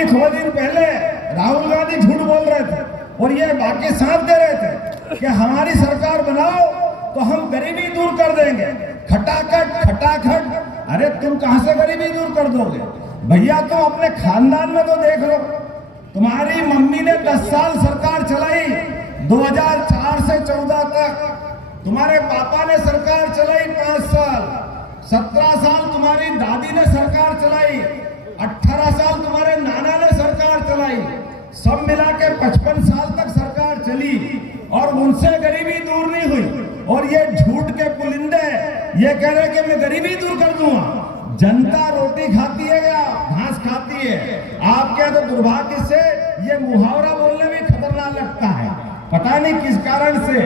अभी थोड़े दिन पहले राहुल गांधी झूठ बोल रहे थे और ये बाकी साथ दे रहे थे कि हमारी सरकार बनाओ तो हम गरीबी दूर कर देंगे, खटाखट खटाखट। अरे तुम कहां से गरीबी दूर कर दोगे भैया? तुम अपने खानदान में तो देख लो, तुम्हारी मम्मी ने 10 साल सरकार चलाई, 2004 से 14 तक। तुम्हारे पापा ने सरकार चलाई 5 साल, 17 साल तुम्हारी दादी ने सरकार चलाई, 18 साल तुम्हारे नाना ने सरकार चलाई, सब मिला के 55 साल तक सरकार चली और उनसे गरीबी दूर नहीं हुई। और ये झूठ के पुलिंदे ये कह रहे कि मैं गरीबी दूर कर दूंगा। जनता रोटी खाती है या घास खाती है? आपके तो दुर्भाग्य से ये मुहावरा बोलने में खतरनाक लगता है, पता नहीं किस कारण से।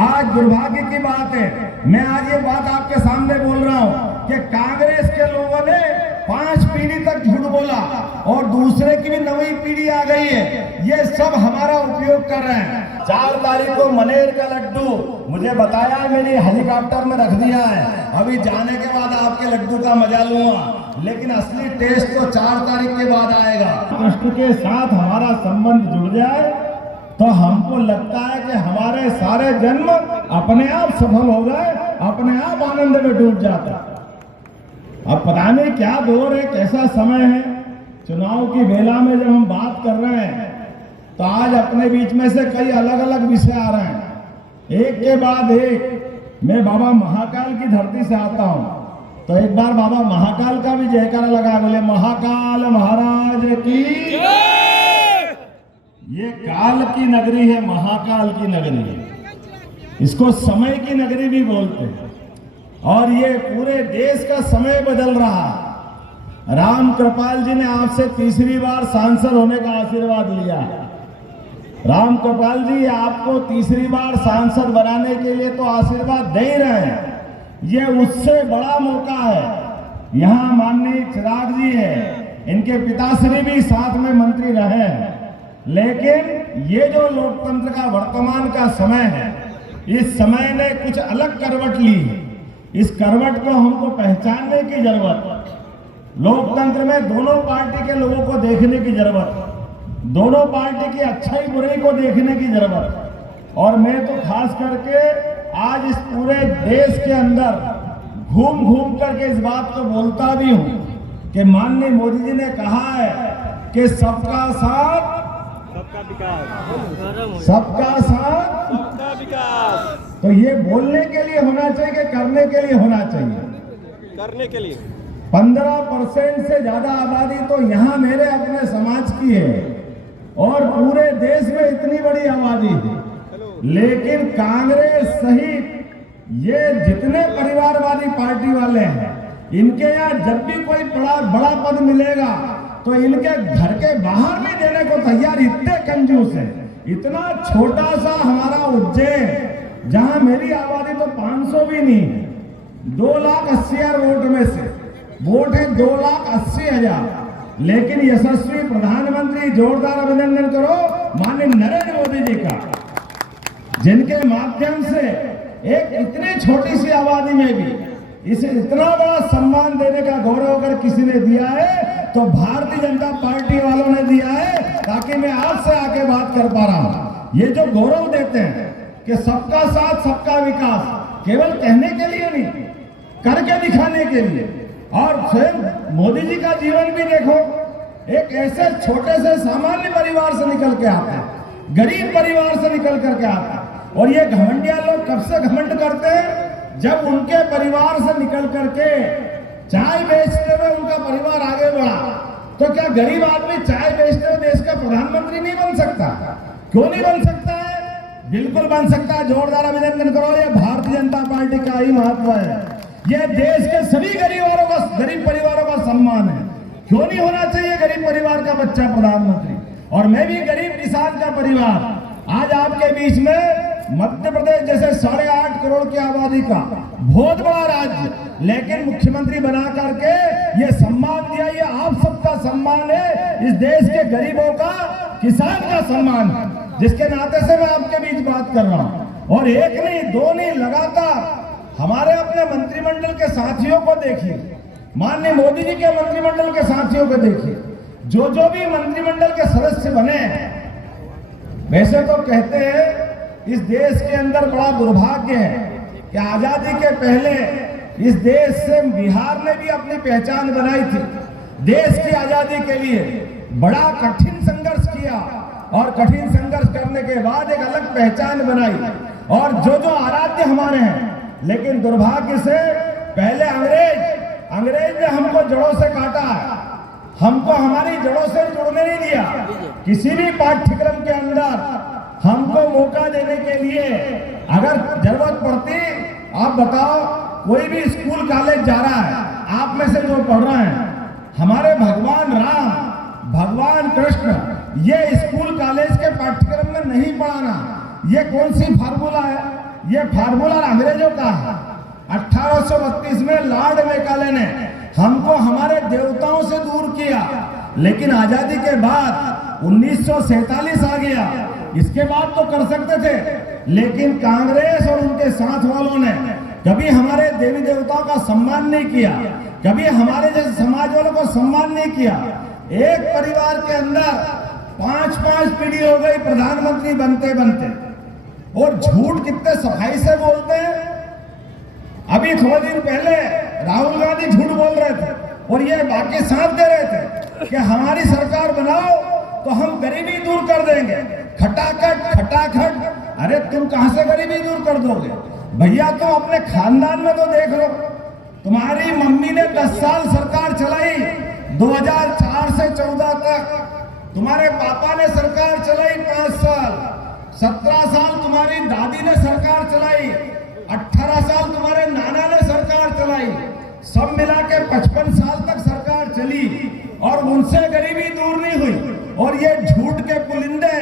आज दुर्भाग्य की बात है, मैं आज ये बात आपके सामने बोल रहा हूं कि कांग्रेस के लोगों ने 5 पीढ़ी तक झूठ बोला और दूसरे की भी नई पीढ़ी आ गई है, ये सब हमारा उपयोग कर रहे हैं। 4 तारीख को मनेर का लड्डू मुझे बताया, मेरी हेलीकॉप्टर में रख दिया है, अभी जाने के बाद आपके लड्डू का मजा लूंगा, लेकिन असली टेस्ट तो 4 तारीख के बाद आएगा। कृष्ण के साथ हमारा संबंध जुड़ जाए तो हमको लगता है कि हमारे सारे जन्म अपने आप सफल हो गए, अपने आप आनंद में डूब जाता। अब पता नहीं क्या दौर है, कैसा समय है। चुनाव की बेला में जब हम बात कर रहे हैं तो आज अपने बीच में से कई अलग अलग विषय आ रहे हैं, एक के बाद एक। मैं बाबा महाकाल की धरती से आता हूं, तो एक बार बाबा महाकाल का भी जयकारा लगा, बोले महाकाल महाराज की। ये काल की नगरी है, महाकाल की नगरी है, इसको समय की नगरी भी बोलते हैं। और ये पूरे देश का समय बदल रहा। राम कृपाल जी ने आपसे तीसरी बार सांसद होने का आशीर्वाद लिया। राम कृपाल जी आपको तीसरी बार सांसद बनाने के लिए तो आशीर्वाद दे ही रहे हैं, ये उससे बड़ा मौका है। यहाँ माननीय चिराग जी है, इनके पिताश्री भी साथ में मंत्री रहे हैं, लेकिन ये जो लोकतंत्र का वर्तमान का समय है, इस समय ने कुछ अलग करवट ली है। इस करवट को हमको पहचानने की जरूरत, लोकतंत्र में दोनों पार्टी के लोगों को देखने की जरूरत, दोनों पार्टी की अच्छाई बुराई को देखने की जरूरत। और मैं तो खास करके आज इस पूरे देश के अंदर घूम घूम करके इस बात को बोलता भी हूं कि माननीय मोदी जी ने कहा है कि सबका साथ सबका विकास, सबका साथ सबका विकास। तो ये बोलने के लिए होना चाहिए कि करने के लिए होना चाहिए? करने के लिए। 15% से ज्यादा आबादी तो यहाँ मेरे अपने समाज की है और पूरे देश में इतनी बड़ी आबादी है, लेकिन कांग्रेस सहित ये जितने परिवारवादी पार्टी वाले हैं, इनके यहाँ जब भी कोई बड़ा पद मिलेगा तो इनके घर के बाहर भी देने को तैयार, इतने कंजूस है। इतना छोटा सा हमारा उज्जैन, जहां मेरी आबादी तो 500 भी नहीं है, 2,80,000 वोट में से वोट है 2,80,000, लेकिन यशस्वी प्रधानमंत्री, जोरदार अभिनंदन करो माननीय नरेंद्र मोदी जी का, जिनके माध्यम से एक इतनी छोटी सी आबादी में भी इसे इतना बड़ा सम्मान देने का गौरव अगर किसी ने दिया है तो भारतीय जनता पार्टी वालों ने दिया है, ताकि मैं आपसे आके बात कर पा रहा हूं। ये जो गौरव देते हैं कि सबका साथ सबका विकास, केवल कहने के लिए नहीं, करके दिखाने के लिए। और स्वयं मोदी जी का जीवन भी देखो, एक ऐसे छोटे से सामान्य परिवार से निकल के आता है, गरीब परिवार से निकल करके आता है। और ये घमंडिया लोग कब से घमंड करते हैं? जब उनके परिवार से निकल करके चाय बेचते हुए उनका परिवार आगे बढ़ा, तो क्या गरीब आदमी चाय बेचते हुए देश का प्रधानमंत्री नहीं बन सकता? क्यों नहीं बन सकता है? बिल्कुल बन सकता है। जोरदार अभिनंदन करो, ये भारतीय जनता पार्टी का ही महत्व है। ये देश के सभी गरीब परिवारों का सम्मान है। क्यों नहीं होना चाहिए गरीब परिवार का बच्चा प्रधानमंत्री? और मैं भी गरीब किसान का परिवार, आज आपके बीच में मध्य प्रदेश जैसे 8.5 करोड़ की आबादी का बहुत बड़ा राज्य, लेकिन मुख्यमंत्री बना करके ये सम्मान दिया, ये आप सबका सम्मान है, इस देश के गरीबों का, किसान का सम्मान है, जिसके नाते से मैं आपके बीच बात कर रहा हूं। और एक नहीं, दो नहीं, लगातार हमारे अपने मंत्रिमंडल के साथियों को देखिए, माननीय मोदी जी के मंत्रिमंडल के साथियों को देखिए, जो भी मंत्रिमंडल के सदस्य बने, वैसे तो कहते हैं इस देश के अंदर बड़ा दुर्भाग्य है कि आजादी के पहले इस देश से बिहार ने भी अपनी पहचान बनाई थी। देश की आजादी के लिए बड़ा कठिन संघर्ष किया और कठिन संघर्ष करने के बाद एक अलग पहचान बनाई और जो आराध्य हमारे हैं। लेकिन दुर्भाग्य से पहले अंग्रेज ने हमको जड़ों से काटा है, हमको हमारी जड़ों से जुड़ने नहीं दिया। किसी भी पाठ्यक्रम के अंदर हमको मौका देने के लिए अगर जरूरत पड़ती, आप बताओ, कोई भी स्कूल कॉलेज जा रहा है, आप में से जो पढ़ रहे हैं, हमारे भगवान राम, भगवान कृष्ण, ये स्कूल कॉलेज के पाठ्यक्रम में नहीं पढ़ाना, ये कौन सी फार्मूला है? ये फार्मूला अंग्रेजों का है। 1832 में लॉर्ड मैकाले ने हमको हमारे देवताओं से दूर किया, लेकिन आजादी के बाद 1947 आ गया, इसके बाद तो कर सकते थे, लेकिन कांग्रेस और उनके साथ वालों ने कभी हमारे देवी देवताओं का सम्मान नहीं किया, कभी हमारे जैसे समाज वालों को सम्मान नहीं किया। एक परिवार के अंदर 5-5 पीढ़ी हो गई प्रधानमंत्री बनते बनते, और झूठ कितने सफाई से बोलते हैं। अभी थोड़े दिन पहले राहुल गांधी झूठ बोल रहे थे और ये बाकी साथ दे रहे थे कि हमारी सरकार बनाओ तो हम गरीबी दूर कर देंगे, खटाखट। अरे तुम कहां से गरीबी दूर कर दोगे भैया? तो अपने खानदान में तो देख लो, तुम्हारी मम्मी ने 10 साल सरकार चलाई, 2004 से 14 तक। तुम्हारे पापा ने सरकार चलाई 5 साल, 17 साल तुम्हारी दादी ने सरकार चलाई, 18 साल तुम्हारे नाना ने सरकार चलाई, सब मिला के 55 साल तक सरकार चली और उनसे गरीबी दूर नहीं हुई। और ये झूठ के पुलिंदे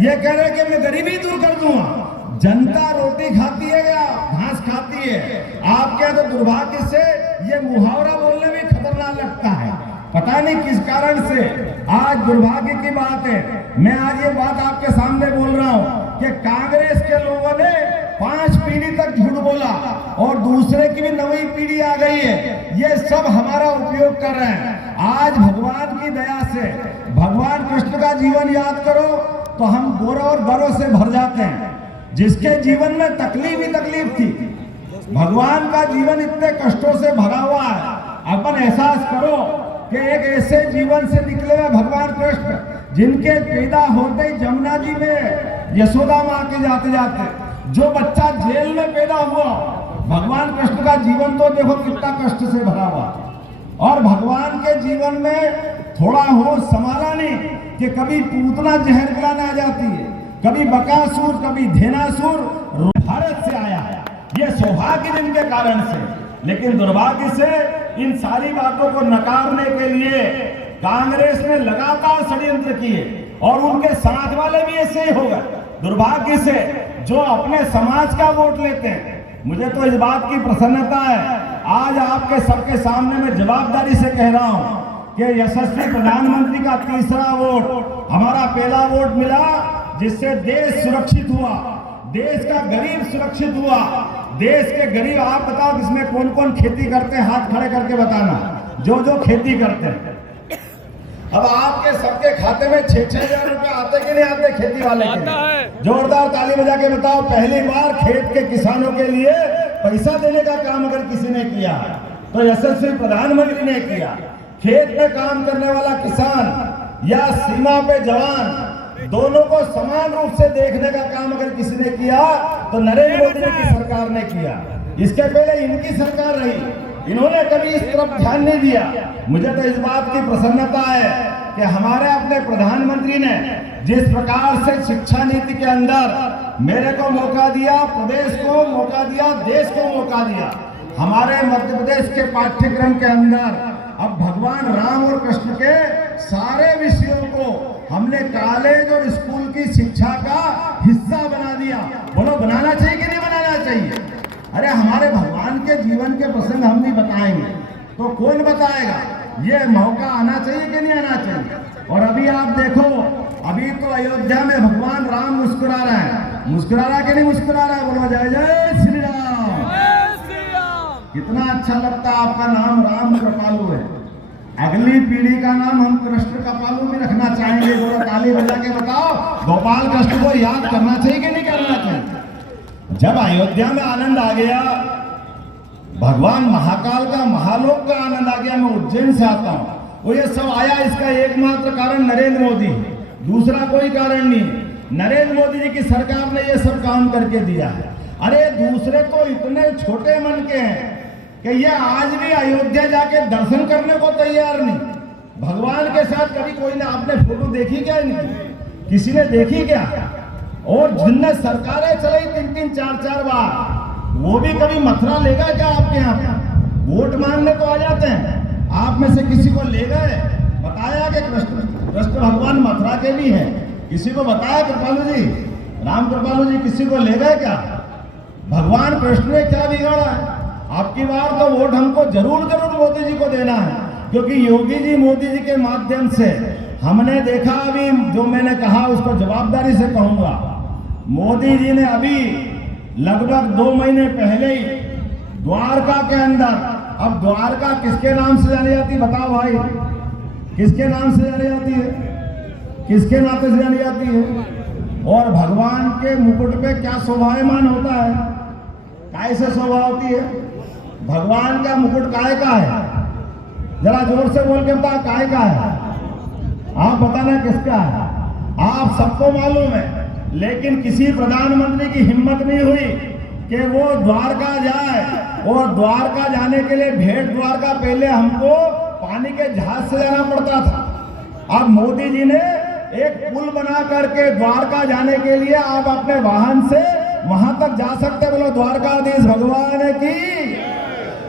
ये कह रहे कि मैं गरीबी दूर कर दूंगा। जनता रोटी खाती है या घास खाती है? आपके तो दुर्भाग्य से ये मुहावरा बोलने में खतरनाक लगता है, पता नहीं किस कारण से। आज दुर्भाग्य की बात है, मैं आज ये बात आपके सामने बोल रहा हूं कि कांग्रेस के लोगों ने 5 पीढ़ी तक झूठ बोला और दूसरे की भी नई पीढ़ी आ गई है, ये सब हमारा उपयोग कर रहे हैं। आज भगवान की दया से भगवान कृष्ण का जीवन याद करो तो हम गौरव और गर्व से भर जाते हैं। जिसके जीवन में तकलीफ ही तकलीफ थी, भगवान का जीवन इतने कष्टों से भरा हुआ है, अपन एहसास करो कि एक ऐसे जीवन से निकले हुए भगवान कृष्ण जिनके पैदा होते ही जमुना जी में यशोदा माँ के जाते जाते, जो बच्चा जेल में पैदा हुआ, भगवान कृष्ण का जीवन तो देखो कितना कष्ट से भरा हुआ। और भगवान के जीवन में थोड़ा होश संभाला नहीं कि कभी पूतना जहर खिलाने आ जाती है, कभी बकासुर, कभी धेनासुर भारत से आया है, ये सौभाग्य जिनके कारण से। लेकिन दुर्भाग्य से इन सारी बातों को नकारने के लिए कांग्रेस ने लगातार षड्यंत्र किए और उनके साथ वाले भी ऐसे ही हो गए। दुर्भाग्य से जो अपने समाज का वोट लेते हैं, मुझे तो इस बात की प्रसन्नता है, आज आपके सबके सामने मैं जवाबदारी से कह रहा हूं कि यशस्वी प्रधानमंत्री का तीसरा वोट हमारा पहला वोट मिला, जिससे देश सुरक्षित हुआ, देश का गरीब सुरक्षित हुआ। देश के गरीब, आप बताओ इसमें कौन कौन खेती करते हैं, हाथ खड़े करके बताना, जो खेती करते हैं। अब आपके सबके खाते में 6-6 हजार रुपए आते कि नहीं आते खेती वाले के? जोरदार ताली बजा के बताओ, पहली बार खेत के किसानों के लिए पैसा देने का काम अगर किसी ने किया तो यशस्वी प्रधानमंत्री ने किया। खेत में काम करने वाला किसान या सीमा पे जवान, दोनों को समान रूप से देखने का काम अगर किसी ने किया तो नरेंद्र मोदी की सरकार ने किया। इसके पहले इनकी सरकार रही, इन्होंने कभी इस तरफ ध्यान नहीं दिया। मुझे तो इस बात की प्रसन्नता है कि हमारे अपने प्रधानमंत्री ने जिस प्रकार से शिक्षा नीति के अंदर मेरे को मौका दिया, प्रदेश को मौका दिया, देश को मौका दिया। हमारे मध्य प्रदेश के पाठ्यक्रम के अंदर अब भगवान राम और कृष्ण के सारे विषयों को हमने कॉलेज और स्कूल की शिक्षा का हिस्सा बना दिया। बोलो, बनाना चाहिए कि नहीं बनाना चाहिए? अरे हमारे भगवान के जीवन के प्रसंग हम नहीं बताएंगे तो कौन बताएगा? ये मौका आना चाहिए कि नहीं आना चाहिए? और अभी आप देखो, अभी तो अयोध्या में भगवान राम मुस्कुरा रहा है, मुस्कुरा रहा कि नहीं मुस्कुरा रहा है? बोलो जय जय श्री राम। कितना अच्छा लगता है, आपका नाम राम कृपालु है। अगली पीढ़ी का नाम हम कृष्ण कपालू भी रखना चाहेंगे। बोलो ताली बजा के बताओ, गोपाल कृष्ण को याद करना चाहिए कि नहीं करना चाहिए। जब अयोध्या में आनंद आ गया, भगवान महाकाल का, महालोक का आनंद आ गया। मैं उज्जैन से आता हूं, वो ये सब आया, इसका एकमात्र कारण नरेंद्र मोदी, दूसरा कोई कारण नहीं। नरेंद्र मोदी जी की सरकार ने ये सब काम करके दिया है। अरे दूसरे तो इतने छोटे मन के हैं कि ये आज भी अयोध्या जाके दर्शन करने को तैयार नहीं। भगवान के साथ कभी कोई ने, आपने फोटो देखी क्या इनकी? किसी ने देखी क्या? और जिनने सरकारें चलाई 3-3, 4-4 बार, वो भी कभी मथुरा लेगा क्या आपके यहाँ पे? वोट मांगने तो आ जाते हैं। आप में से किसी को ले गए, बताया कि कृष्ण भगवान मथुरा के भी हैं? किसी को बताया? कृपालू जी, राम कृपालू जी, किसी को ले गए क्या? भगवान कृष्ण ने क्या बिगाड़ा है? आपकी बार तो वोट हमको जरूर मोदी जी को देना है, क्योंकि योगी जी मोदी जी के माध्यम से हमने देखा, अभी जो मैंने कहा उसको जवाबदारी से कहूंगा, मोदी जी ने अभी लगभग 2 महीने पहले ही द्वारका के अंदर, अब द्वारका किसके नाम से जानी जाती है बताओ भाई? किसके नाम से जानी जाती है? किसके नाते से जानी जाती है? और भगवान के मुकुट पे क्या शोभायमान होता है? काय से शोभा होती है? भगवान का मुकुट काय का है? जरा जोर से बोल के बता, काय का है? आप बताना किसका है? आप सबको मालूम है, लेकिन किसी प्रधानमंत्री की हिम्मत नहीं हुई कि वो द्वारका जाए। और द्वारका जाने के लिए भेंट द्वारका पहले हमको पानी के जहाज से जाना पड़ता था। अब मोदी जी ने एक पुल बना करके द्वारका जाने के लिए आप अपने वाहन से वहां तक जा सकते। बोलो द्वारकाधीश भगवान की।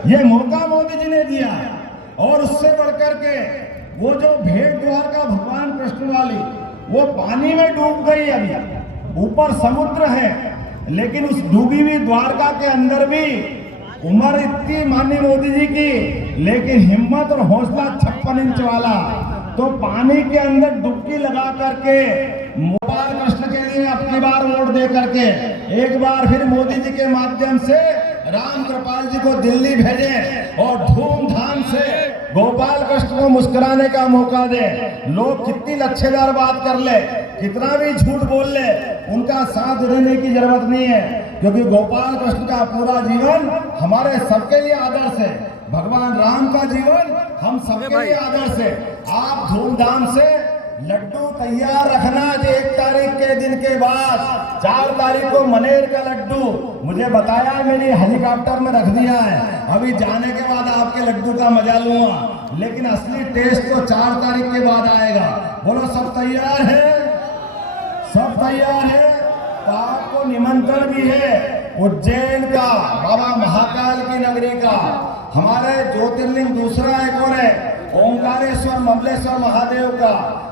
ये मौका मोदी जी ने दिया। और उससे बढ़कर के वो जो भेंट द्वारका भगवान कृष्ण वाली, वो पानी में डूब गई। अभी ऊपर समुद्र है, लेकिन उस डूबी हुई द्वारका के अंदर भी उम्र इतनी माननीय मोदी जी की, लेकिन हिम्मत और हौसला 56 इंच वाला। तो पानी के अंदर डुबकी लगा करके गोपाल कृष्ण के लिए अपनी बार वोट दे करके एक बार फिर मोदी जी के माध्यम से राम कृपाल जी को दिल्ली भेजे और धूमधाम से गोपाल कृष्ण को मुस्कुराने का मौका दे। लोग कितनी लच्छेदार बात कर ले, कितना भी झूठ बोल ले, उनका साथ देने की जरूरत नहीं है, क्योंकि गोपाल कृष्ण का पूरा जीवन हमारे सबके लिए आदर्श है। भगवान राम का जीवन हम सबके लिए आदर्श है। आप धूमधाम से लड्डू तैयार रखना। 1 तारीख के दिन के बाद 4 तारीख को मनेर का लड्डू मुझे बताया, मेरी हेलीकॉप्टर में रख दिया है। अभी जाने के बाद आपके लड्डू का मजा लूंगा, लेकिन असली टेस्ट तो 4 तारीख के बाद आएगा। बोलो सब तैयार है? सब तैयार है? तो आपको निमंत्रण भी है उज्जैन का, बाबा महाकाल की नगरी का। हमारे ज्योतिर्लिंग दूसरा एक और है, ओंकारेश्वर ममलेश्वर महादेव का,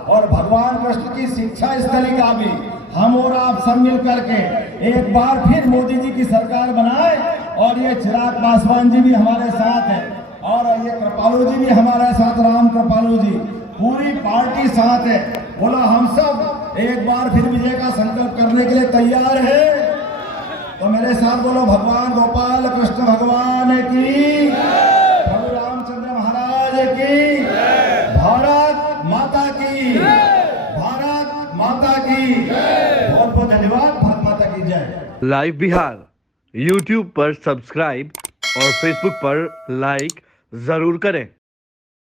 और भगवान कृष्ण की शिक्षा स्थली का भी। हम और आप सब मिल करके एक बार फिर मोदी जी की सरकार बनाए। और ये चिराग पासवान जी भी हमारे साथ है, और ये कृपालू जी भी हमारे साथ, राम कृपालू जी, पूरी पार्टी साथ है। बोला हम सब एक बार फिर विजय का संकल्प करने के लिए तैयार है? तो मेरे साथ बोलो, भगवान गोपाल कृष्ण भगवान की, प्रभु रामचंद्र महाराज की, भारत माता की, भारत माता की। बहुत बहुत धन्यवाद। भारत माता की जय। लाइव बिहार YouTube पर सब्सक्राइब और Facebook पर लाइक जरूर करें।